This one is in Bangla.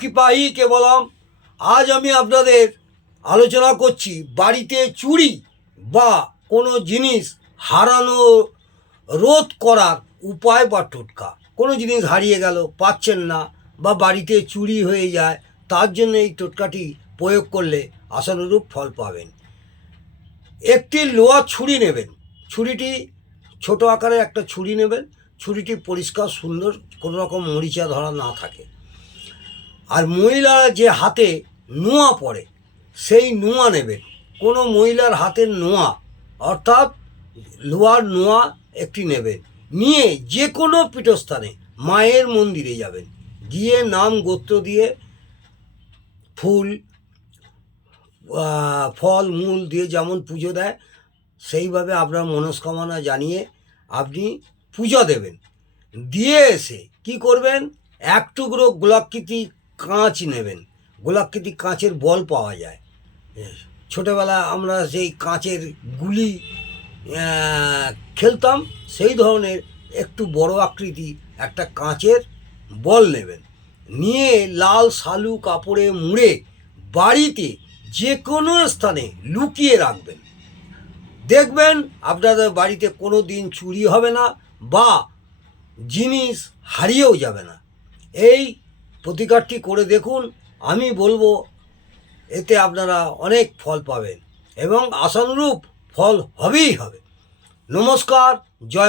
কৃপাই কেবলম। আজ আমি আপনাদের আলোচনা করছি বাড়িতে চুরি বা কোনো জিনিস হারানো রোধ করার উপায় বা টোটকা। কোনো জিনিস হারিয়ে গেল, পাচ্ছেন না, বা বাড়িতে চুরি হয়ে যায়, তার জন্য এই টোটকাটি প্রয়োগ করলে আশানুরূপ ফল পাবেন। একটি লোহার ছুরি নেবেন। ছুরিটি ছোট আকারের একটা ছুরি নেবেন। ছুরিটি পরিষ্কার সুন্দর, কোনো রকম মরিচা ধরা না থাকে। আর মহিলারা যে হাতে নোয়া পড়ে সেই নোয়া নেবেন। কোনো মহিলার হাতের নোয়া অর্থাৎ লোহার নোয়া একটি নেবেন। নিয়ে যে কোনো পীঠস্থানে মায়ের মন্দিরে যাবেন, গিয়ে নাম গোত্র দিয়ে ফুল ফল মূল দিয়ে যেমন পুজো দেয় সেইভাবে আপনার মনস্কামনা জানিয়ে আপনি পূজা দেবেন। দিয়ে এসে কি করবেন, এক টুকরো গোলাকৃতি কাঁচ নেবেন। গোলাকৃতি কাঁচের বল পাওয়া যায়। ছোটোবেলা আমরা সেই কাঁচের গুলি খেলতাম, সেই ধরনের একটু বড় আকৃতি একটা কাঁচের বল নেবেন। নিয়ে লাল শালু কাপড়ে মুড়ে বাড়িতে যে কোনো স্থানে লুকিয়ে রাখবেন। দেখবেন আপনাদের বাড়িতে কোনো দিন চুরি হবে না বা জিনিস হারিয়েও যাবে না। এই প্রতিকারটি করে দেখুন, আমি বলবো এতে আপনারা অনেক ফল পাবেন এবং আশানুরূপ ফল হবেই হবে। নমস্কার, জয়।